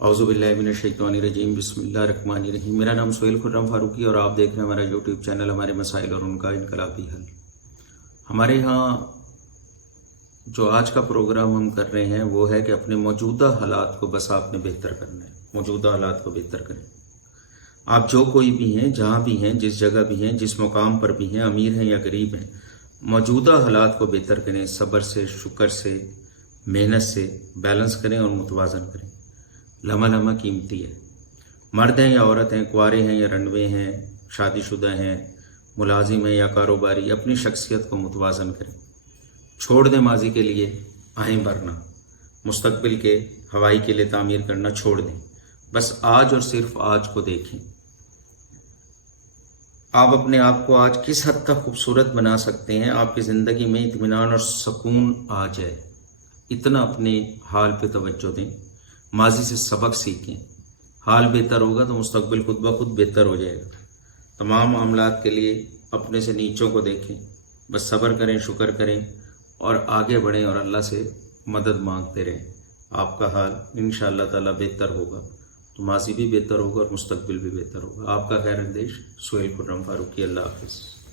औज़ुबिल्लाहिमिनश्शैतानिर्रजीम बिस्मिल्लाहिर्रहमानिर्रहीम। मेरा नाम सुहेल खुर्रम फारूकी और आप देख रहे हैं हमारा यूट्यूब चैनल हमारे मसाइल और उनका इनकलाबी हल। हमारे यहाँ जो आज का प्रोग्राम हम कर रहे हैं वो है कि अपने मौजूदा हालात को बस आपने बेहतर करना है। मौजूदा हालात को बेहतर करें। आप जो कोई भी हैं, जहाँ भी हैं, जिस जगह भी हैं, जिस मुकाम पर भी हैं, अमीर हैं या गरीब हैं, मौजूदा हालात को बेहतर करें। सब्र से, शुक्र से, मेहनत से बैलेंस करें और मुतवाज़न करें। लम्हा लम्हा कीमती है। मर्द हैं या औरत हैं, कुंवारे हैं या रंडवे हैं, शादीशुदा हैं, मुलाजिम हैं या कारोबारी, अपनी शख्सियत को मुतवाज़न करें। छोड़ दें माजी के लिए आहें भरना, मुस्तकबिल के हवाई के लिए तामीर करना छोड़ दें। बस आज और सिर्फ आज को देखें। आप अपने आप को आज किस हद तक खूबसूरत बना सकते हैं, आपकी ज़िंदगी में इत्मीनान और सुकून आ जाए, इतना अपने हाल पे तवज्जो दें। माजी से सबक सीखें। हाल बेहतर होगा तो मुस्तकबिल खुद ब खुद बेहतर हो जाएगा। तमाम मामलात के लिए अपने से नीचों को देखें। बस सब्र करें, शुक्र करें और आगे बढ़ें और अल्लाह से मदद मांगते रहें। आपका हाल इंशाअल्लाह ताला बेहतर होगा तो माजी भी बेहतर होगा और मुस्तकबिल भी बेहतर होगा। आपका खैर अंदेश सुहेल खुर्रम फारूकी। अल्लाह हाफ़िज़।